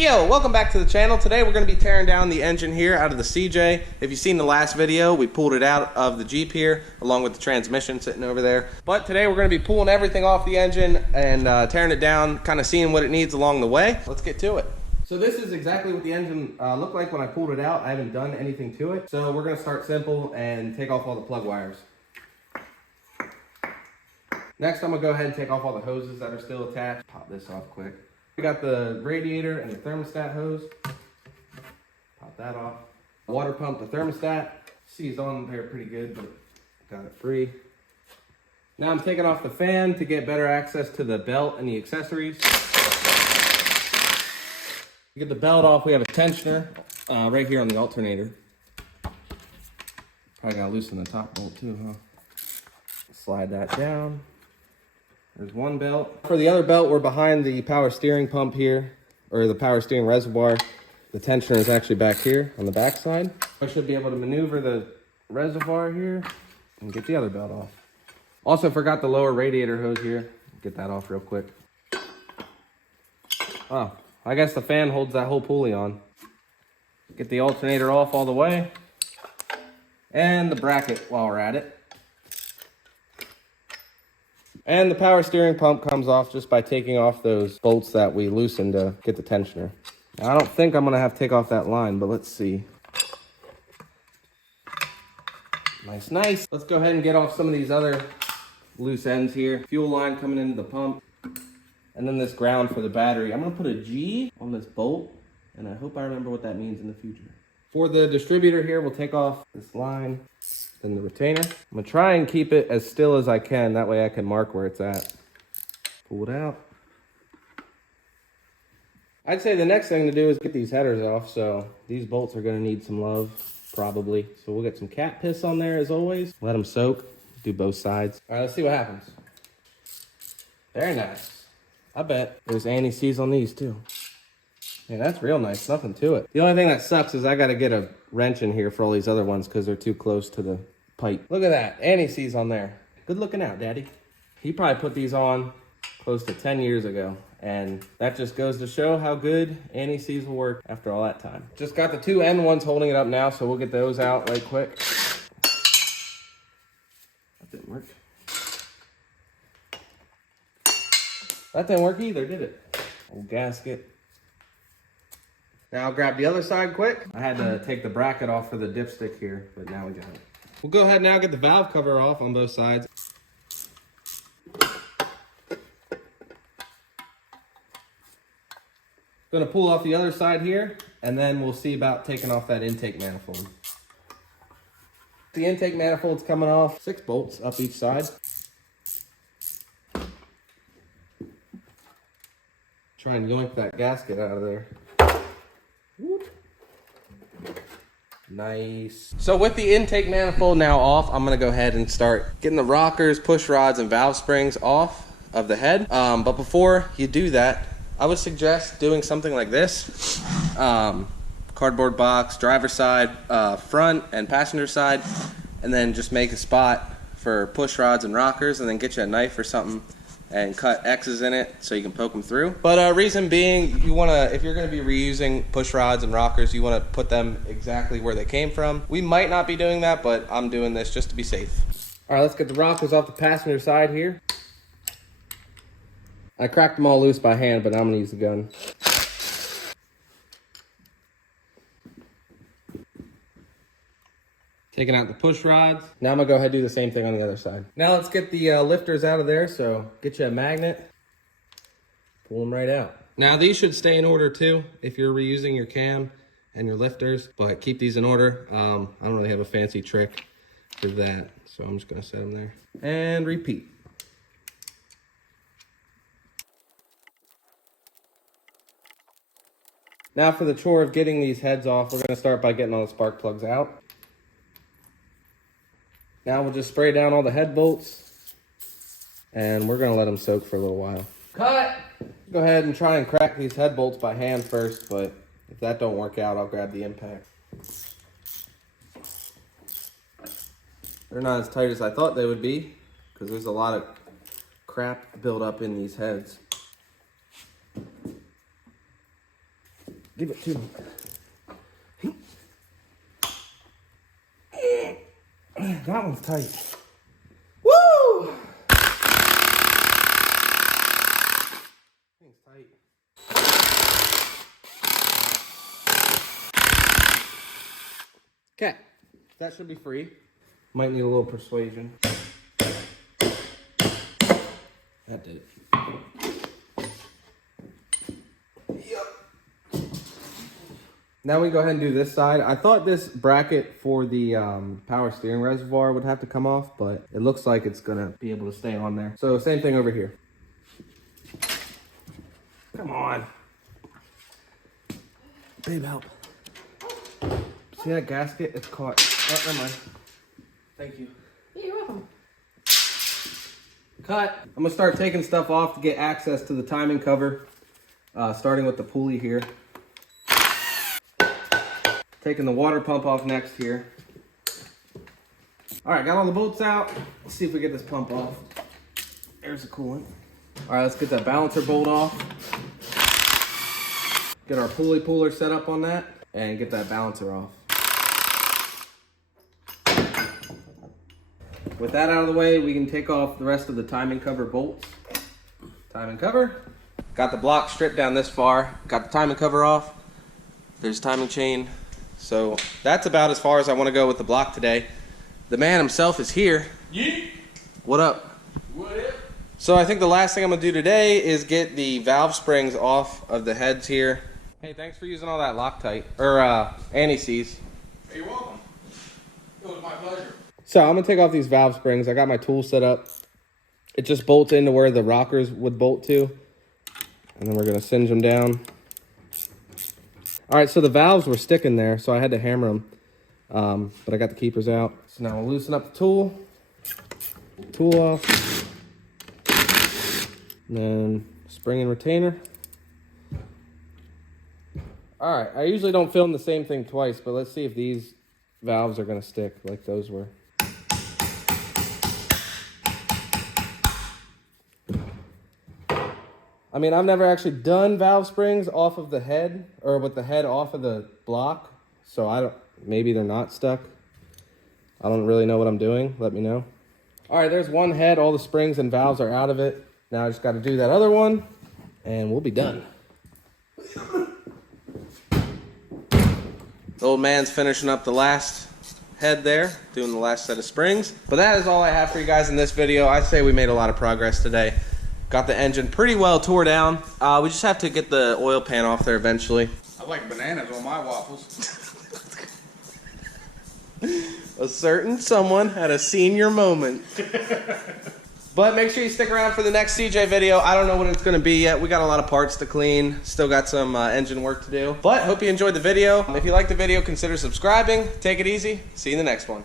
Yo, welcome back to the channel. Today we're going to be tearing down the engine here out of the CJ. If you've seen the last video, we pulled it out of the Jeep here, along with the transmission sitting over there. But today we're going to be pulling everything off the engine and tearing it down, kind of seeing what it needs along the way. Let's get to it. So this is exactly what the engine looked like when I pulled it out. I haven't done anything to it. So we're going to start simple and take off all the plug wires. Next, I'm going to go ahead and take off all the hoses that are still attached. Pop this off quick. We got the radiator and the thermostat hose. Pop that off. Water pump, the thermostat. Seized on there pretty good, but got it free. Now I'm taking off the fan to get better access to the belt and the accessories. To get the belt off, we have a tensioner right here on the alternator. Probably gotta loosen the top bolt too, huh? Slide that down. There's one belt. For the other belt, we're behind the power steering pump here, or the power steering reservoir. The tensioner is actually back here on the back side. I should be able to maneuver the reservoir here and get the other belt off. Also forgot the lower radiator hose here. Get that off real quick. Oh, I guess the fan holds that whole pulley on. Get the alternator off all the way. And the bracket while we're at it. And the power steering pump comes off just by taking off those bolts that we loosened to get the tensioner. Now, I don't think I'm going to have to take off that line, but let's see. Nice, nice. Let's go ahead and get off some of these other loose ends here. Fuel line coming into the pump. And then this ground for the battery. I'm going to put a G on this bolt, and I hope I remember what that means in the future. For the distributor here, we'll take off this line. Then the retainer. I'm gonna try and keep it as still as I can. That way I can mark where it's at. Pull it out. I'd say the next thing to do is get these headers off. So these bolts are gonna need some love, probably. So we'll get some cat piss on there as always. Let them soak. Do both sides. All right, let's see what happens. Very nice. I bet there's anti-seize on these too. Yeah, that's real nice. Nothing to it. The only thing that sucks is I got to get a wrench in here for all these other ones because they're too close to the pipe. Look at that. Anti-seize on there. Good looking out, Daddy. He probably put these on close to 10 years ago. And that just goes to show how good anti-seize will work after all that time. Just got the two end ones holding it up now, so we'll get those out right quick. That didn't work. That didn't work either, did it? Old gasket. Now I'll grab the other side quick. I had to take the bracket off for the dipstick here, but now we got it. We'll go ahead now and get the valve cover off on both sides. Gonna pull off the other side here, and then we'll see about taking off that intake manifold. The intake manifold's coming off. 6 bolts up each side. Try and yoink that gasket out of there. Nice. So with the intake manifold now off, I'm gonna go ahead and start getting the rockers, push rods, and valve springs off of the head. But before you do that, I would suggest doing something like this. Cardboard box, driver's side, front and passenger side, and then just make a spot for push rods and rockers, and then get you a knife or something and cut X's in it so you can poke them through. But reason being, you wanna, if you're gonna be reusing push rods and rockers, you wanna put them exactly where they came from. We might not be doing that, but I'm doing this just to be safe. All right, let's get the rockers off the passenger side here. I cracked them all loose by hand, but I'm gonna use the gun. Taking out the push rods. Now I'm gonna go ahead and do the same thing on the other side. Now let's get the lifters out of there. So get you a magnet, pull them right out. Now these should stay in order too if you're reusing your cam and your lifters, but keep these in order. I don't really have a fancy trick for that, so I'm just gonna set them there. And repeat. Now for the chore of getting these heads off, we're gonna start by getting all the spark plugs out. Now we'll just spray down all the head bolts, and we're gonna let them soak for a little while. Cut! Go ahead and try and crack these head bolts by hand first, but if that don't work out, I'll grab the impact. They're not as tight as I thought they would be, because there's a lot of crap built up in these heads. Give it to me. That one's tight. Woo! Thing's tight. Okay, that should be free. Might need a little persuasion. That did it. Yep. Now we can go ahead and do this side. I thought this bracket for the power steering reservoir would have to come off, but it looks like it's gonna be able to stay on there. So same thing over here. Come on. Babe, help. See that gasket? It's caught. Oh, never mind. Thank you. Yeah, you're welcome. Cut. I'm gonna start taking stuff off to get access to the timing cover. Starting with the pulley here. Taking the water pump off next here. All right, got all the bolts out. Let's see if we get this pump off. There's the coolant. All right, let's get that balancer bolt off. Get our pulley puller set up on that and get that balancer off. With that out of the way, we can take off the rest of the timing cover bolts. Timing cover. Got the block stripped down this far. Got the timing cover off. There's timing chain. So that's about as far as I want to go with the block today. The man himself is here. Yeet. What up? What up? So I think the last thing I'm gonna do today is get the valve springs off of the heads here. Hey, thanks for using all that Loctite, or anti-seize. Hey, you're welcome. It was my pleasure. So I'm gonna take off these valve springs. I got my tool set up. It just bolts into where the rockers would bolt to. And then we're gonna singe them down. All right, so the valves were sticking there, so I had to hammer them. But I got the keepers out. So now we'll loosen up the tool. Tool off. And then spring and retainer. All right, I usually don't film the same thing twice, but let's see if these valves are gonna stick like those were. I mean, I've never actually done valve springs off of the head, or with the head off of the block, so I don't, maybe they're not stuck. I don't really know what I'm doing, let me know. All right, there's one head, all the springs and valves are out of it. Now I just gotta do that other one, and we'll be done. The old man's finishing up the last head there, doing the last set of springs. But that is all I have for you guys in this video. I'd say we made a lot of progress today. Got the engine pretty well tore down. We just have to get the oil pan off there eventually. I like bananas on my waffles. A certain someone had a senior moment. But make sure you stick around for the next CJ video. I don't know what it's going to be yet. We got a lot of parts to clean. Still got some engine work to do. But hope you enjoyed the video. If you liked the video, consider subscribing. Take it easy. See you in the next one.